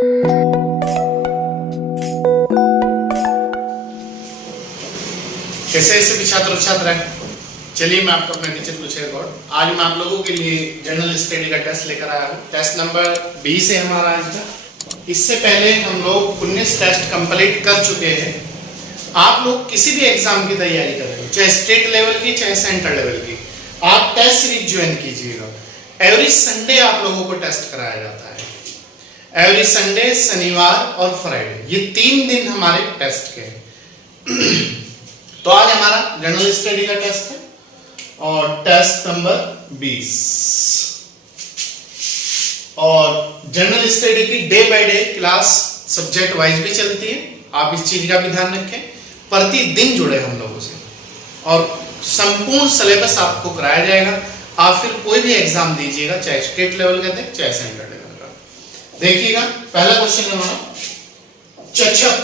कैसे सभी छात्र छात्रा, चलिए मैं आपको अपना टीचर पूछे रिकॉर्ड। आज मैं आप लोगों के लिए जनरल स्टडी का टेस्ट लेकर आया हूँ। टेस्ट नंबर 20 है हमारा आज का। इससे पहले हम लोग 19 टेस्ट कंप्लीट कर चुके हैं। आप लोग किसी भी एग्जाम की तैयारी कर रहे हो, चाहे स्टेट लेवल की चाहे सेंट्रल लेवल की, आप टेस्ट सीरीज ज्वाइन कीजिएगा। एवरी संडे आप लोगों को टेस्ट कराया जाता है। एवरी संडे, शनिवार और फ्राइडे, ये 3 दिन हमारे टेस्ट के हैं। तो आज हमारा जनरल स्टडी का टेस्ट है और टेस्ट नंबर 20। और जनरल स्टडी की day by day class subject wise भी चलती है। आप इस चीज का भी ध्यान रखें, प्रतिदिन जुड़े हम लोगों से और संपूर्ण सिलेबस आपको कराया जाएगा। आप फिर कोई भी एग्जाम दीजिएगा, चाहे स्टेट लेवल का दे चाहे सेंट्रल लेवल का। देखिएगा पहला क्वेश्चन हमारा, चचक।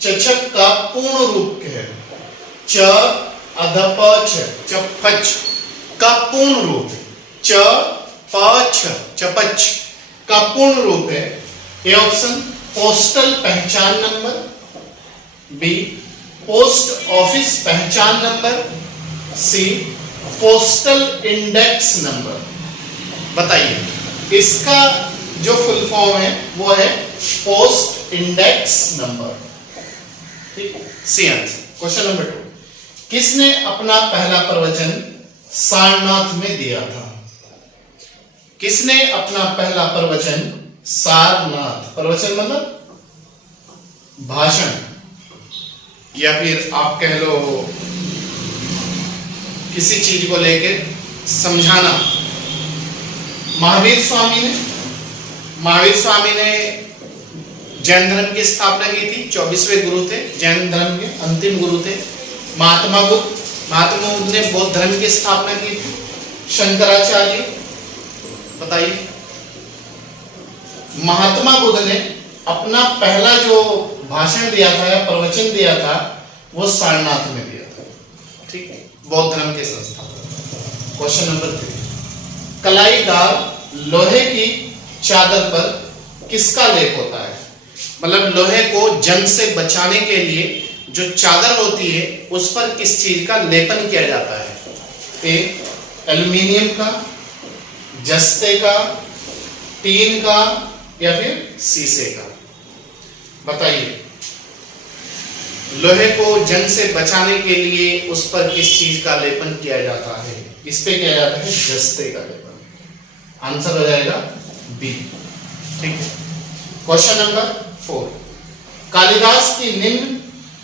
चचक का पूर्ण रूप क्या है? च अधप छ, चपच का पूर्ण रूप च प छ, चपच का पूर्ण रूप है। ए ऑप्शन पोस्टल पहचान नंबर, बी पोस्ट ऑफिस पहचान नंबर, सी पोस्टल इंडेक्स नंबर। बताइए इसका जो फुल फॉर्म है वो है पोस्ट इंडेक्स नंबर। ठीक, सी आंसर। क्वेश्चन नंबर 2, किसने अपना पहला प्रवचन सारनाथ में दिया था? किसने अपना पहला प्रवचन सारनाथ, प्रवचन मतलब भाषण या फिर आप कह लो किसी चीज को लेकर समझाना, महावीर स्वामी ने। महावीर स्वामी ने जैन धर्म की स्थापना की थी, 24वें गुरु थे, जैन धर्म के अंतिम गुरु थे। महात्मा बुद्ध ने बौद्ध धर्म की स्थापना की थी। शंकराचार्य, बताइए महात्मा बुद्ध ने अपना पहला जो भाषण दिया था या प्रवचन दिया था वो सारनाथ में दिया था। ठीक है, बौद्ध धर्म के संस्थापक। क्वेश्चन नंबर 3, कलाईदार लोहे की चादर पर किसका लेप होता है? मतलब लोहे को जंग से बचाने के लिए जो चादर होती है उस पर किस चीज का लेपन किया जाता है? ए एल्युमिनियम का, जस्ते का, टीन का या फिर शीशे का? बताइए लोहे को जंग से बचाने के लिए उस पर किस चीज का लेपन किया जाता है? इस पे किया जाता है जस्ते का लेपन। आंसर हो जाएगा बी। ठीक है, क्वेश्चन नंबर 4, कालिदास की निम्न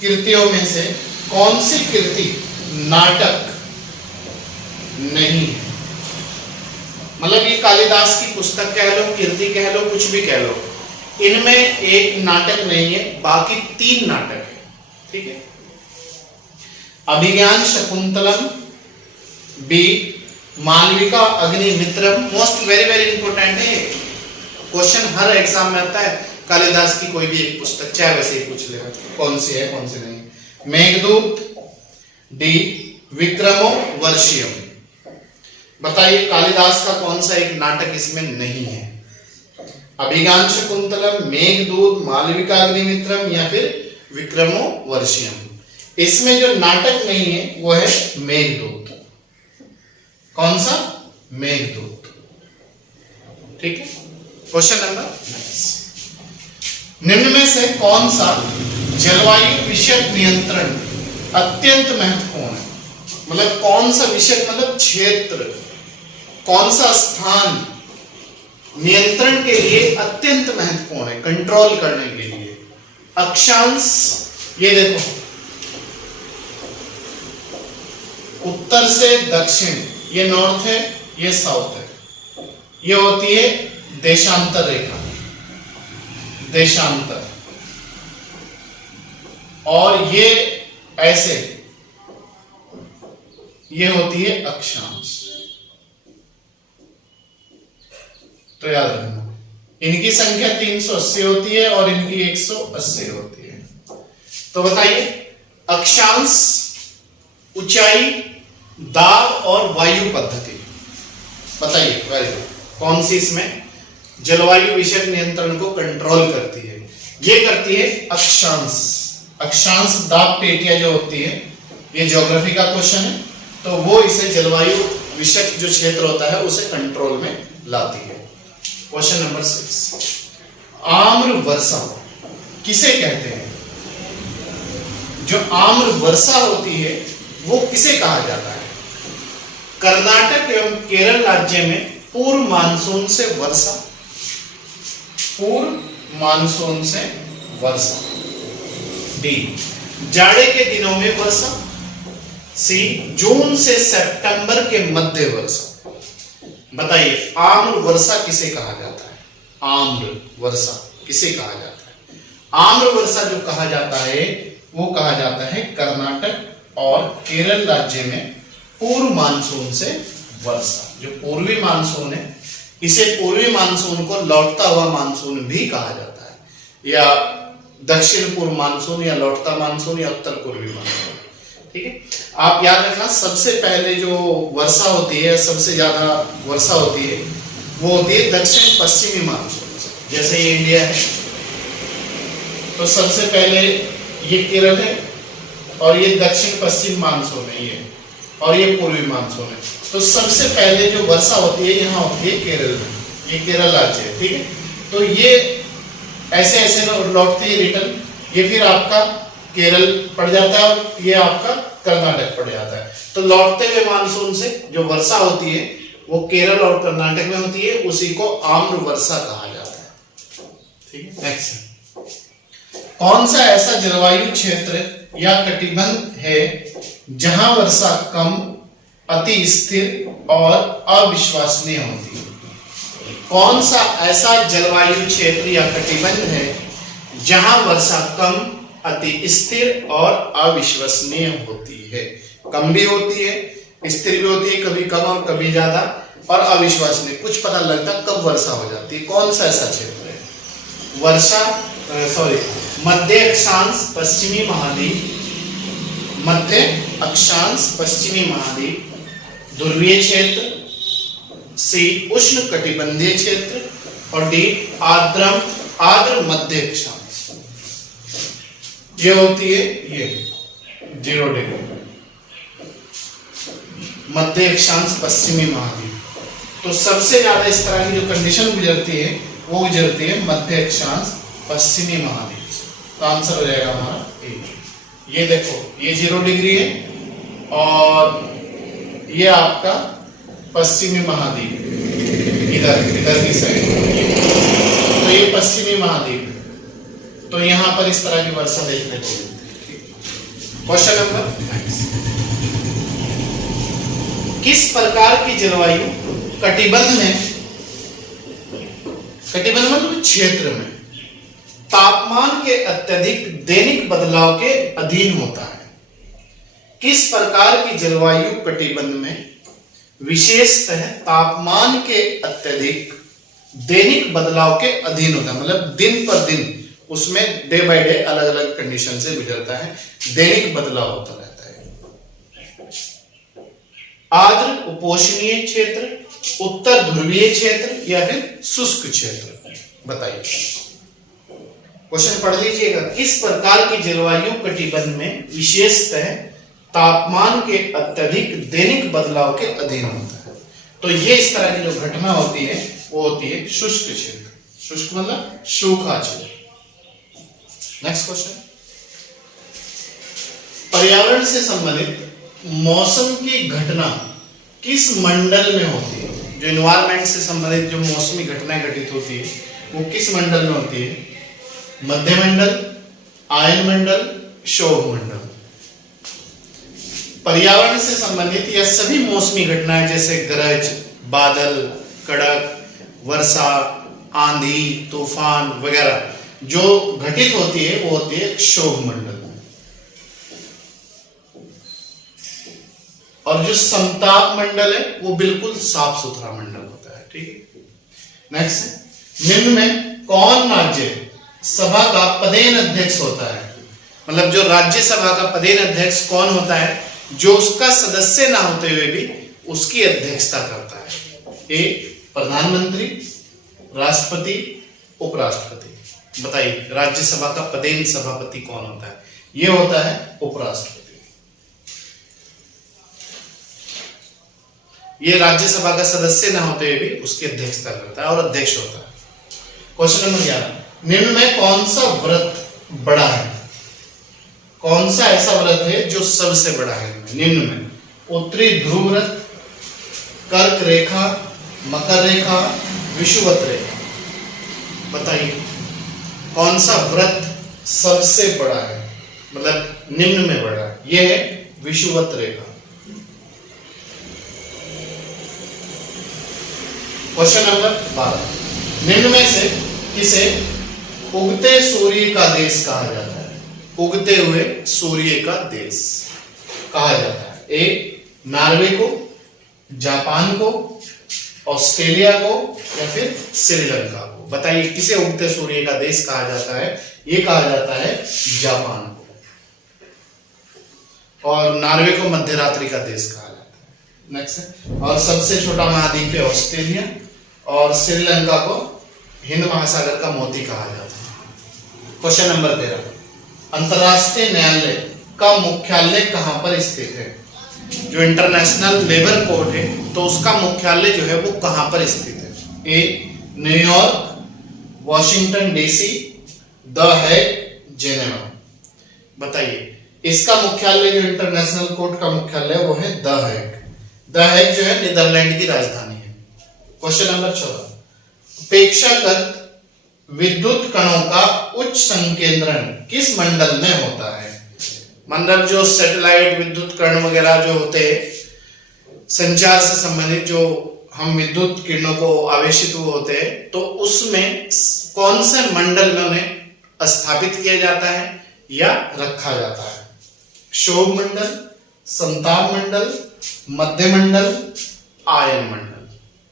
कृतियों में से कौन सी कृति नाटक नहीं है? मतलब ये कालिदास की पुस्तक कह लो, कृति कह लो, कुछ भी कह लो, इनमें एक नाटक नहीं है, बाकी 3 नाटक है। ठीक है, अभिज्ञान Shakuntalam, B Malvika Agnimitram. Most very very important है, क्वेश्चन हर एग्जाम में आता है। कालिदास की कोई भी एक पुस्तक चाहे वैसे ही पूछ लेगा, कौन सी है कौन सी नहीं। मेघदूत, डी विक्रमो वर्षियम। बताइए कालिदास का कौन सा एक नाटक इसमें नहीं है? अभिज्ञान शकुंतलम, मेघदूत, मालविका अग्निमित्रम या फिर विक्रमो वर्षियम। इसमें जो नाटक नहीं है वो है मेघदूत। कौन सा? मेघदूत। ठीक है, क्वेश्चन नंबर 9, निम्न में से कौन सा जलवायु विषयक नियंत्रण अत्यंत महत्वपूर्ण है? मतलब कौन सा विषय मतलब क्षेत्र, कौन सा स्थान नियंत्रण के लिए अत्यंत महत्वपूर्ण है, कंट्रोल करने के लिए? अक्षांश, ये देखो उत्तर से दक्षिण, ये नॉर्थ है, ये साउथ है। ये होती है देशांतर रेखा, देशांतर। और ये ऐसे, ये होती है अक्षांश। तो याद रखना इनकी संख्या 380 होती है और इनकी 180 होती है। तो बताइए अक्षांश, ऊंचाई, दाब और वायु पद्धति। बताइए वेरी गुड, कौन सी इसमें जलवायु विषयक नियंत्रण को कंट्रोल करती है। ये करती है अक्षांश। अक्षांश दाब पेटियां जो होती है, ये ज्योग्राफी का क्वेश्चन है, तो वो इसे जलवायु विषयक जो क्षेत्र होता है उसे कंट्रोल में लाती है। क्वेश्चन नंबर 6, आम्र वर्षा किसे कहते हैं? जो आम्र वर्षा होती है वो किसे कहा जाता है? कर्नाटक एवं केरल राज्य में पूर्व मानसून से वर्षा, पूर्व मानसून से वर्षा। डी, जाड़े के दिनों में वर्षा। सी, जून से सितंबर के मध्य वर्षा। बताइए आम्र वर्षा किसे कहा जाता है? आम्र वर्षा किसे कहा जाता है? आम्र वर्षा जो कहा जाता है वो कहा जाता है कर्नाटक और केरल राज्य में पूर्व मानसून से वर्षा। जो पूर्वी मानसून है, इसे पूर्वी मानसून को लौटता हुआ मानसून भी कहा जाता है, या दक्षिण पूर्व मानसून, या लौटता मानसून, या उत्तर पूर्वी मानसून। ठीक है, आप याद रखना सबसे पहले जो वर्षा होती है, सबसे ज्यादा वर्षा होती है, वो होती है दक्षिण पश्चिमी मानसून से। जैसे ये इंडिया है तो सबसे पहले ये केरल है और ये दक्षिण पश्चिम मानसून है ये, और ये पूर्वी मानसून है। तो सबसे पहले जो वर्षा होती है यहाँ होती है केरल में, ये केरल राज्य है। ठीक है, तो ये ऐसे ऐसे लौटती है रिटर्न, ये फिर आपका केरल पड़ जाता है और ये आपका कर्नाटक पड़ जाता है। तो लौटते हुए मानसून से जो वर्षा होती है वो केरल और कर्नाटक में होती है, उसी को आम्र वर्षा कहा जाता है। ठीक है, नेक्स्ट, कौन सा ऐसा जलवायु क्षेत्र या कटिबंध है जहां वर्षा कम, अति स्थिर और अविश्वसनीय होती है? कौन सा ऐसा जलवायु क्षेत्र या कटिबंध है जहां वर्षा कम, अति स्थिर और अविश्वसनीय होती है? कम भी होती है, स्थिर भी होती है, कभी कम और कभी ज्यादा, और अविश्वसनीय, कुछ पता लगता कब वर्षा हो जाती है। कौन सा ऐसा क्षेत्र है? मध्य अक्षांश पश्चिमी महाद्वीप, मध्य अक्षांश पश्चिमी महाद्वीप, ध्रुवीय क्षेत्र, सी उष्ण कटिबंधीय क्षेत्र, और डी आर्द्र मध्य अक्षांश। ये होती है ये 0 डिग्री मध्य अक्षांश पश्चिमी महाद्वीप। तो सबसे ज्यादा इस तरह की जो कंडीशन गुजरती है वो गुजरती है मध्य अक्षांश पश्चिमी महाद्वीप। तो आंसर हो जाएगा हमारा ए। ये देखो ये 0 डिग्री है और ये आपका पश्चिमी महाद्वीप, इधर की साइड, तो ये पश्चिमी महाद्वीप है। तो यहां पर इस तरह की वर्षा देखने को मिलती है। क्वेश्चन नंबर, किस प्रकार की जलवायु कटिबंध में, कटिबंध मतलब क्षेत्र में तापमान के अत्यधिक दैनिक बदलाव के अधीन होता है? किस प्रकार की जलवायु कटिबंध में विशेषतः तापमान के अत्यधिक दैनिक बदलाव के अधीन होता है? मतलब दिन पर दिन उसमें डे बाय डे अलग अलग कंडीशन से गुजरता है, दैनिक बदलाव होता रहता है। आर्द्र उपोष्णीय क्षेत्र, उत्तर ध्रुवीय क्षेत्र, या फिर शुष्क क्षेत्र? बताइए, क्वेश्चन पढ़ लीजिएगा। किस प्रकार की जलवायु कटिबंध में विशेषतः तापमान के अत्यधिक दैनिक बदलाव के अधीन होता है? तो ये इस तरह की जो घटना होती है वो होती है शुष्क क्षेत्र। शुष्क मतलब सूखा क्षेत्र। नेक्स्ट क्वेश्चन, पर्यावरण से संबंधित मौसम की घटना किस मंडल में होती है? जो एनवायरमेंट से संबंधित जो मौसमी घटनाएं घटित होती है वो किस मंडल में होती है? मध्य मंडल, आयन मंडल, क्षोभ मंडल। पर्यावरण से संबंधित यह सभी मौसमी घटनाएं जैसे गरज, बादल, कड़क, वर्षा, आंधी, तूफान वगैरह जो घटित होती है वो होती है क्षोभ मंडल में। और जो समताप मंडल है वो बिल्कुल साफ सुथरा मंडल होता है। ठीक है, नेक्स्ट, निम्न में कौन राज्य सभा का पदेन अध्यक्ष होता है? मतलब जो राज्यसभा का पदेन अध्यक्ष कौन होता है? जो उसका सदस्य ना होते हुए भी उसकी अध्यक्षता करता है। ए प्रधानमंत्री, राष्ट्रपति, उपराष्ट्रपति। बताइए राज्यसभा का पदेन सभापति कौन होता है? ये होता है उपराष्ट्रपति। ये राज्यसभा का सदस्य न होते हुए भी उसकी अध्यक्षता करता है और अध्यक्ष होता है। क्वेश्चन नंबर 11, निम्न में कौन सा व्रत बड़ा है? कौन सा ऐसा व्रत है जो सबसे बड़ा है? निम्न में उत्तरी ध्रुव व्रत, कर्क रेखा, मकर रेखा, विषुवत रेखा। बताइए कौन सा व्रत सबसे बड़ा है, मतलब निम्न में बड़ा है? यह है विषुवत रेखा। क्वेश्चन नंबर 12, निम्न में से किसे उगते सूर्य का देश कहा जाता है? उगते हुए सूर्य का देश कहा जाता है। ए नॉर्वे को, जापान को, ऑस्ट्रेलिया को या फिर श्रीलंका को। बताइए किसे उगते सूर्य का देश कहा जाता है? ये कहा जाता है जापान को, और नॉर्वे को मध्यरात्रि का देश कहा जाता है। नेक्स्ट, और सबसे छोटा महाद्वीप है ऑस्ट्रेलिया, और श्रीलंका को हिंद महासागर का मोती कहा जाता है। क्वेश्चन नंबर 13, अंतरराष्ट्रीय न्यायालय का मुख्यालय कहां पर स्थित है? जो इंटरनेशनल लेबर कोर्ट है तो उसका मुख्यालय जो है वो कहां पर स्थित है? A New York, Washington DC, the Hague, Geneva. बताइए इसका मुख्यालय, जो इंटरनेशनल कोर्ट का मुख्यालय वो है द हेग। द हेग जो है नीदरलैंड की राजधानी है। क्वेश्चन नंबर 14, अपेक्षाकृत विद्युत कणों का उच्च संकेंद्रण किस मंडल में होता है? मंडल जो सैटेलाइट विद्युत कण वगैरह जो होते हैं, संचार से संबंधित जो हम विद्युत किरणों को आवेशित हुए होते हैं, तो उसमें कौन से मंडल में उन्हें स्थापित किया जाता है या रखा जाता है? क्षोभ मंडल, संताप मंडल, मध्य मंडल, आयन मंडल।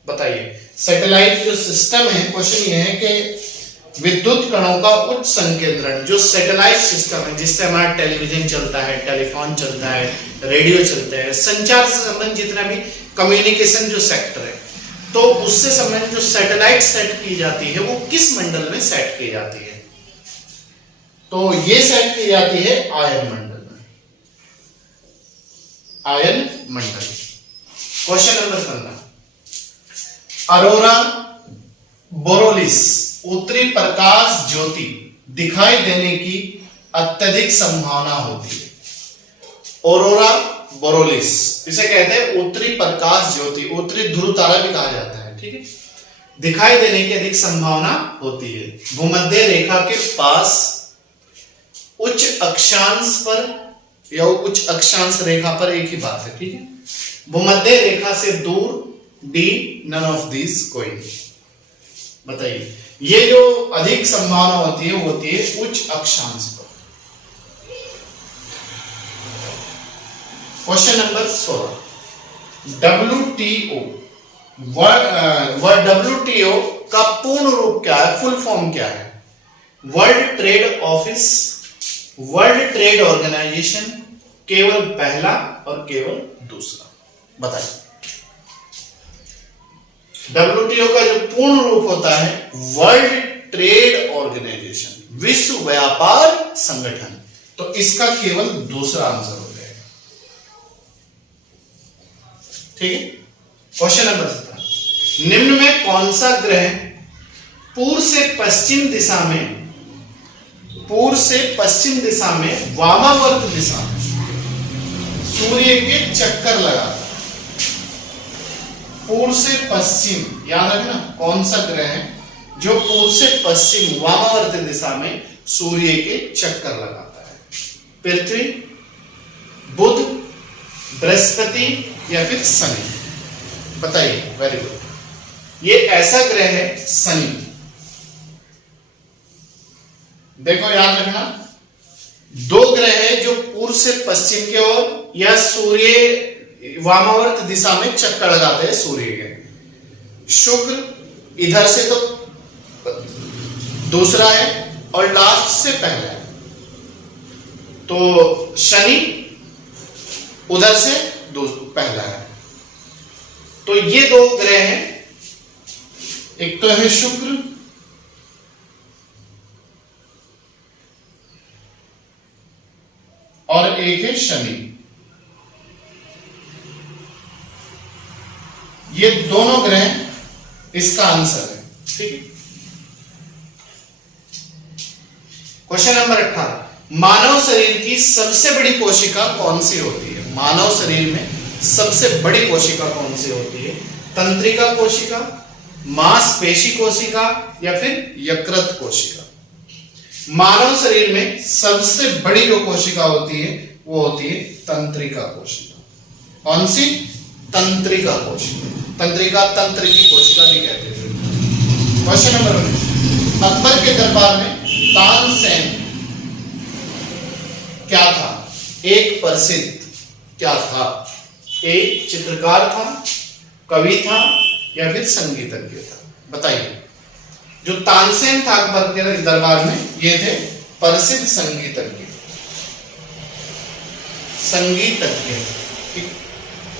बताइए सैटेलाइट जो सिस्टम है, क्वेश्चन ये है कि विद्युत कणों का उच्च संकेंद्रण, जो सैटेलाइट सिस्टम है जिससे हमारा टेलीविजन चलता है, टेलीफोन चलता है, रेडियो चलता है, संचार से संबंधित जितना भी कम्युनिकेशन जो सेक्टर है, तो उससे संबंधित जो सैटेलाइट सेट की जाती है वो किस मंडल में सेट की जाती है? तो ये सेट की जाती है आयन मंडल में, आयन मंडल। क्वेश्चन नंबर 15, अरोरा बोरोलिस उत्तरी प्रकाश ज्योति दिखाई देने की अत्यधिक संभावना होती है। ऑरोरा बोरोलिस इसे कहते हैं उत्तरी प्रकाश ज्योति, उत्तरी ध्रुव तारा भी कहा जाता है, ठीक है। दिखाई देने की अधिक संभावना होती है भूमध्य रेखा के पास, उच्च अक्षांश पर या उच्च अक्षांश रेखा पर, एक ही बात है, ठीक है। भूमध्य रेखा से दूर, डी नन ऑफ दिस कोई नहीं। बताइए ये जो अधिक संभावना होती है वो होती है उच्च अक्षांश पर। क्वेश्चन नंबर 16, WTO WTO का पूर्ण रूप क्या है, फुल फॉर्म क्या है? World trade office, world trade organisation, केवल पहला और केवल दूसरा। बताइए WTO का जो पूर्ण रूप होता है वर्ल्ड ट्रेड ऑर्गेनाइजेशन, विश्व व्यापार संगठन, तो इसका केवल दूसरा आंसर हो जाएगा, ठीक है। क्वेश्चन नंबर 17, निम्न में कौन सा ग्रह पूर्व से पश्चिम दिशा में, पूर्व से पश्चिम दिशा में वामावर्त दिशा में सूर्य के चक्कर लगाता है? पूर्व से पश्चिम, याद रखना कौन सा ग्रह है जो पूर्व से पश्चिम वामावर्त दिशा में सूर्य के चक्कर लगाता है? पृथ्वी, बुध, बृहस्पति या फिर शनि? बताइए, वेरी गुड। ये ऐसा ग्रह है शनि। देखो याद रखना, दो ग्रह है जो पूर्व से पश्चिम की ओर या सूर्य वामावर्त दिशा में चक्कर लगाते हैं सूर्य के। शुक्र इधर से तो दूसरा है और लास्ट से पहला है, तो शनि उधर से पहला है। तो ये दो ग्रह हैं, एक तो है शुक्र, और एक है शनि। ये दोनों ग्रह इसका आंसर है। ठीक है। क्वेश्चन नंबर 18, मानव शरीर की सबसे बड़ी कोशिका कौन सी होती है? मानव शरीर में सबसे बड़ी कोशिका कौन सी होती है? तंत्रिका कोशिका, मांसपेशी कोशिका, या फिर यकृत कोशिका? मानव शरीर में सबसे बड़ी जो कोशिका होती है वो होती है तंत्रिका कोशिका। कौन सी? तंत्रिका कोशिका। तंत्रिका तंत्र की कोशिका भी कहते हैं। क्वेश्चन नंबर 19, अकबर के दरबार में तानसेन क्या था? एक प्रसिद्ध क्या था? एक चित्रकार था, कवि था, या फिर संगीतज्ञ था? बताइए। जो तानसेन था अकबर के दरबार में, ये थे प्रसिद्ध संगीतज्ञ।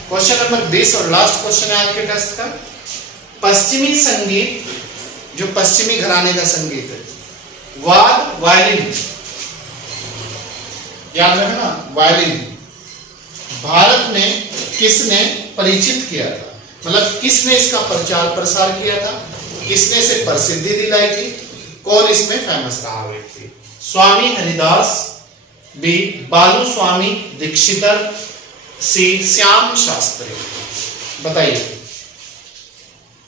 क्वेश्चन नंबर 20 और लास्ट क्वेश्चन है आज के टेस्ट का। पश्चिमी संगीत, जो पश्चिमी घराने का संगीत है, वाद, वायलिन, याद रखना, वायलिन, भारत में किसने परिचित किया था? मतलब किसने इसका प्रचार प्रसार किया था? किसने इसे प्रसिद्धि दिलाई थी? कौन इसमें फेमस रहा व्यक्ति? स्वामी हरिदास, बी बालू स्वामी दीक्षितर, सी श्याम शास्त्री? बताइए।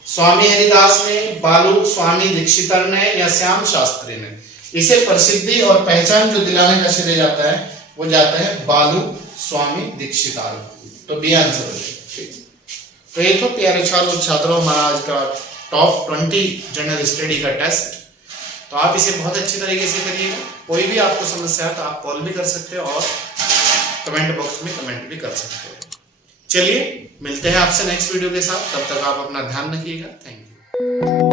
स्वामी हरिदास ने, बालू स्वामी दीक्षितर ने, या श्याम शास्त्री ने? इसे प्रसिद्धि और पहचान जो दिलाने का श्रेय जाता है वो जाता है बालू स्वामी दीक्षितर। तो बी आंसर हो जाएगा। तो ये तो प्यारे छात्रों हमारा आज का टॉप 20 जनरल स्टडी का टेस्ट। तो आप इसे बहुत अच्छी तरीके से करिएगा। कोई भी आपको समस्या है तो आप कॉल भी कर सकते हो और कमेंट बॉक्स में कमेंट भी कर सकते हो। चलिए मिलते हैं आपसे नेक्स्ट वीडियो के साथ। तब तक आप अपना ध्यान रखिएगा। Thank you.